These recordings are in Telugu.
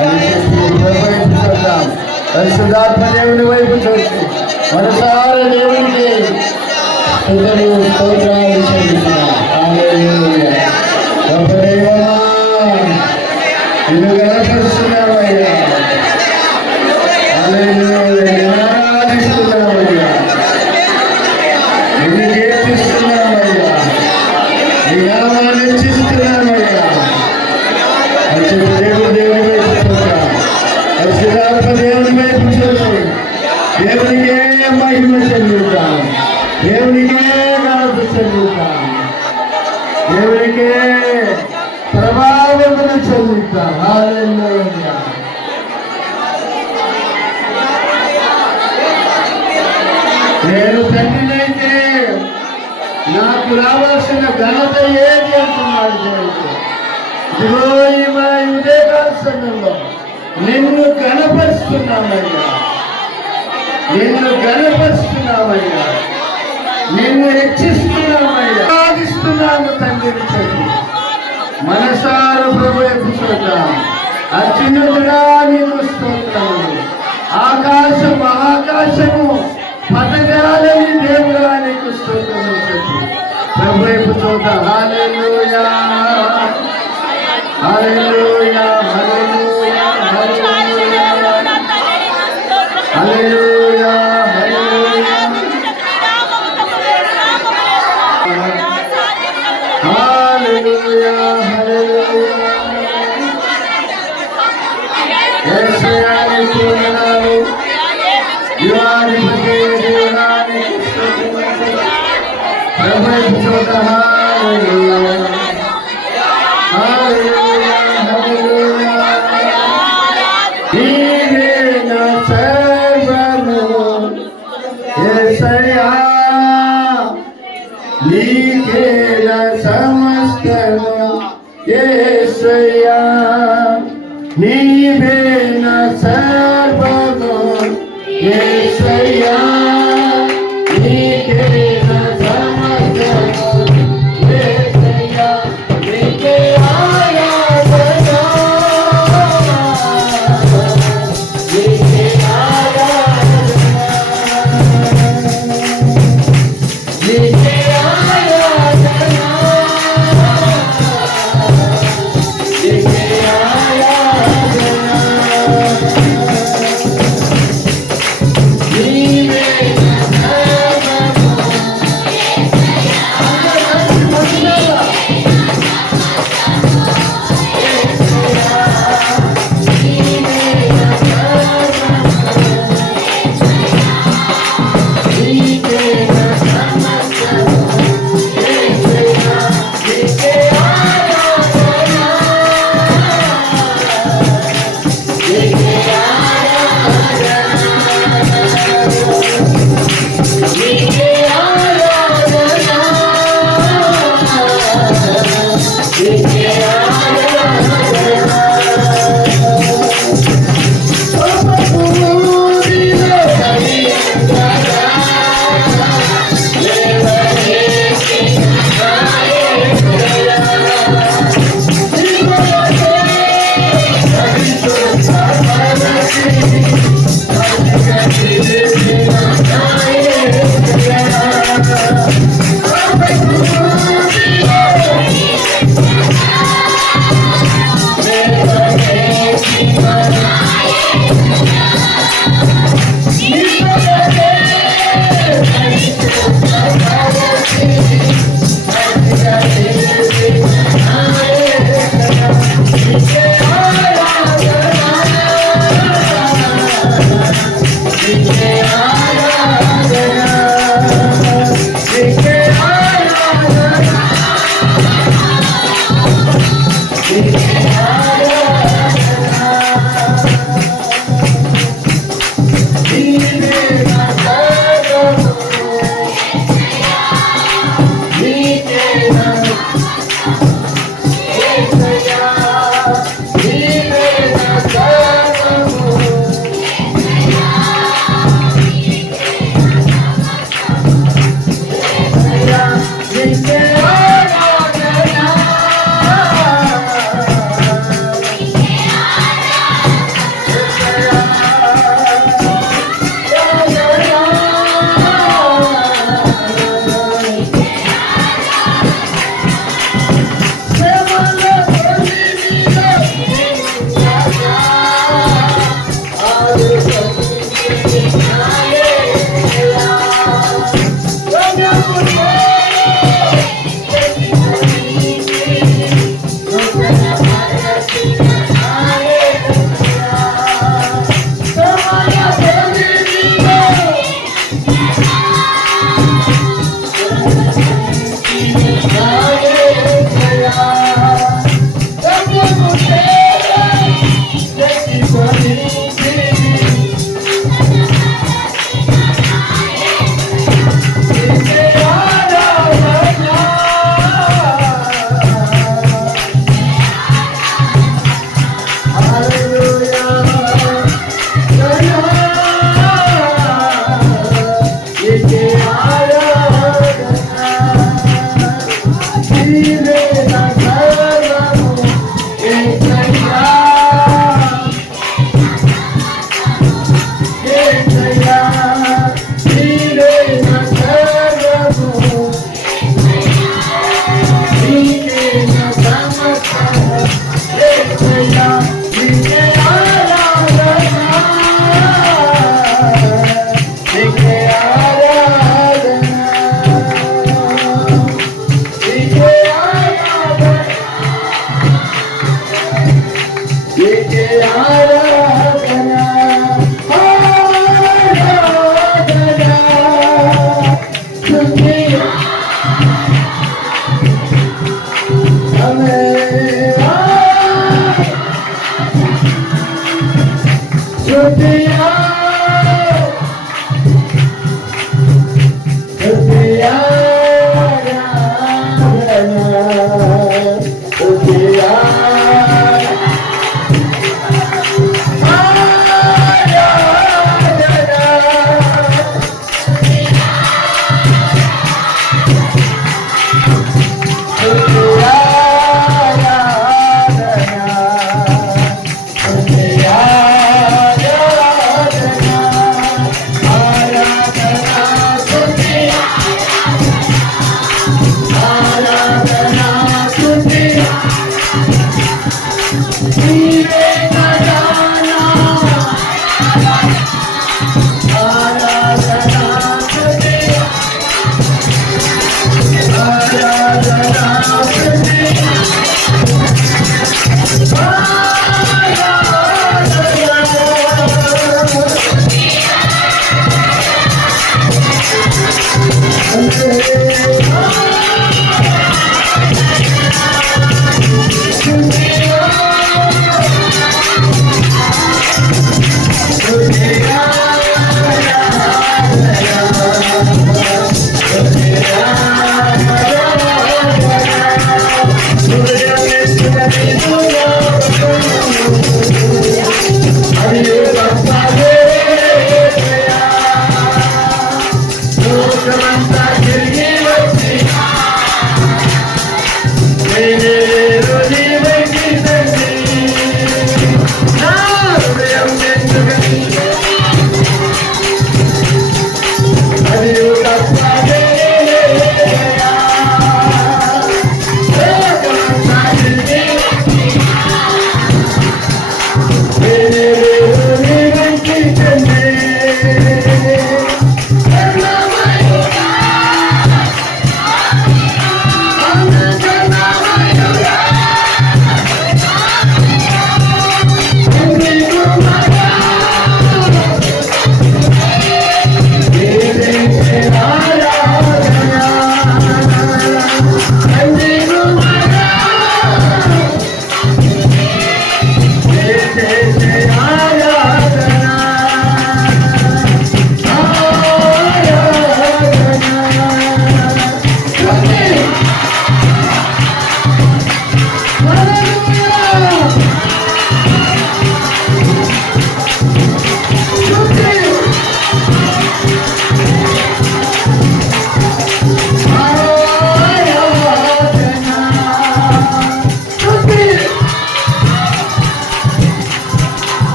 అని చెప్పి పరిశుద్ధాత్మ దేవుని వైపు చూసి మనసార దేవునికి స్తోత్రాలు చెల్లిస్తున్నాం. నిన్ను గణపరుస్తున్నామయ్యా, ఆరాధిస్తున్నామయ్యా, నిన్ను కీర్తిస్తున్నామయ్యా, నీ నామాన్ని హెచ్చిస్తున్నామయ్యా. దేవుని వైపు చూద్దాం, పరిశుద్ధాత్మ దేవుని వైపు చూద్దాం. దేవునికే మహిమ చెల్లిద్దాం, దేవునికే ఘనత చెల్లిద్దాం, దేవునికే ప్రభావమును చెల్లిద్దాం. హల్లెలూయా. నేను తండ్రినైతే నాకు రావాల్సిన ఘనత ఏది అంటున్నాడు దేవుడు. ఇదిగో ఈ మన ఉదయకాల సమయంలో నిన్ను గణపరుస్తున్నామయ్యా, నిన్ను గణపరుస్తున్నామయ్యా, నిన్ను హెచ్చిస్తున్నామయ్యా, సాధిస్తున్నాము తండ్రిని చెప్పి మనసారు ప్రభు చూద్దాం. అత్యున్నతుడా నీకు స్తోత్రములు. ఆకాశం మహాకాశము పథకాలని దేవుడా నీకు స్తోత్రములు చెప్పి ప్రభు చూద్దాం. హల్లెలూయా, హల్లెలూయా, హల్లెలూయా, హల్లెలూయా, హల్లెలూయా, హల్లెలూయా, హల్లెలూయా, హల్లెలూయా. యేసుయాని పూర్ణనాలు యువాని దేవునాని ప్రభు చూద్దాం. హల్లెలూయా, హల్లెలూయా, హల్లెలూయా. నీవే నా సర్వము యేసయ్యా, నీకే నా సమస్తము యేసయ్యా, నీవే నా సర్వము యేసయ్యా, నీకే నా సమస్తము యేసయ్యా, నీకే ఆరాధన, నీకే ఆరాధన, నీకే ఆరాధన, నీకే ఆరాధన. నీవే నా సర్వము నీకే ఆరాధన ఆరాధన స్తుతి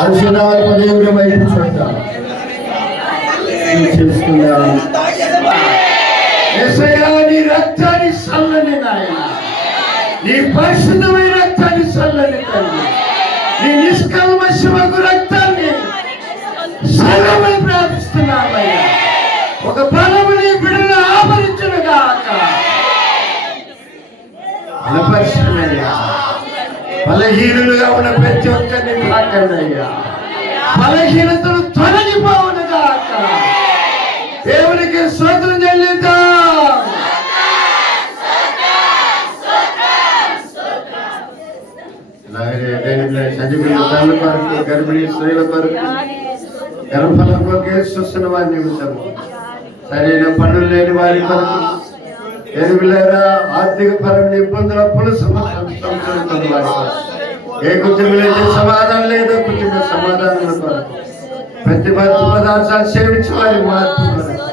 పరిశుద్ధాత్మ దేవుని వైపు చూద్దాం. చేసుకుందాం. యేసయ్యా, నీ రక్తాన్ని చల్లని నాయన, నీ పరిశుద్ధమైన రక్తాన్ని చల్లని తండ్రి, నీ నిష్కల్మషమగు రక్తాన్ని చల్లమని ప్రార్థిస్తున్నామయ్యా. ఒక బలముని బిడ్డను ఆవరించునుగాక. బలపరిచినయ్యా, బలహీనులుగా ఉన్న ప్రతి ఒక్కరిని తాకండి అయ్యా. బలహీనతలు తొలగిపోవునుగాక. దేవునికి స్తోత్రం చెల్లిద్దాం. సజీవుల తల్లి కొరకు, గర్భిణీ స్త్రీల కొరకు, గర్భఫలం కొరకు చూస్తున్న వారి నిమిత్తము, సరైన పనులు లేని వారి కొరకు, ఎరువులేరా ఆర్థిక పరమైన ఇబ్బందులు, అప్పులు సంవత్సరం వారి కొరకు, ఏ కుటుంబం లేదు సమాధానం లేదు, కుటుంబ సమాధానం కొరకు, ప్రతి పదార్థాలు సేవించి వారి మార్పు కొరకు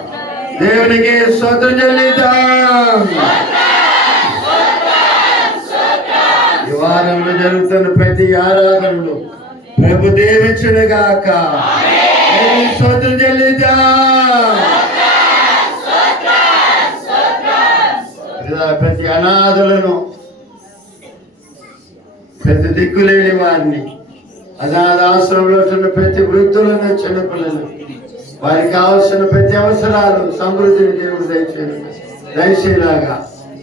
దేవునికి స్తోత్రం చెల్లిద్దాం. ఈ వారంలో జరుగుతున్న ప్రతి ఆరాధనలు ప్రభు దీవించునుగాక. స్తోత్రం చెల్లిద్దాం. ప్రతి అనాథులను, ప్రతి దిక్కులేని వారిని, అనాథ ఆశ్రమంలో ఉన్న ప్రతి వృద్ధులను, చిన్నపిల్లలు, వారికి కావలసిన ప్రతి అవసరాలు సమృద్ధిని దేవుడు దయచేలాగా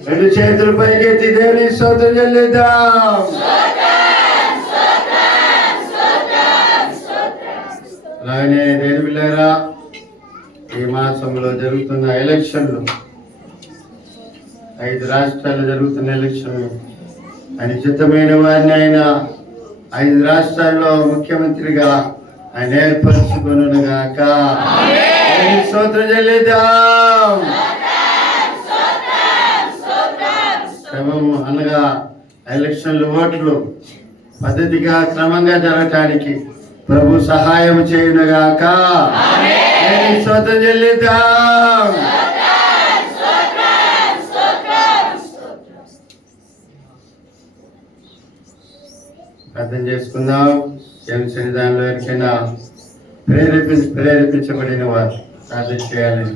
రెండు చేతులు పైకెత్తి దేవుని స్తోత్రం చెల్లిద్దాం. అలాగనే దేవుని బిడ్డలారా, ఈ మాసంలో జరుగుతున్న ఎలక్షన్లు, 5 రాష్ట్రాల్లో జరుగుతున్న ఎలక్షన్లు, ఆయన చిత్తమైన వారిని ఆయన 5 రాష్ట్రాల్లో ముఖ్యమంత్రిగా ఆయన ఏర్పరచుకొనుగాక. స్తోత్రం చెల్లిద్దాం. క్రమం అనగా ఎలక్షన్లు, ఓట్లు పద్ధతిగా క్రమంగా జరగటానికి ప్రభు సహాయం చేయునుగాక. స్తోత్రం చెల్లిద్దాం. ప్రార్థన చేసుకుందాం. సన్నిధానంలో ఎవరికైనా ప్రేరేపించబడిన వారు ప్రార్థన చేయాలని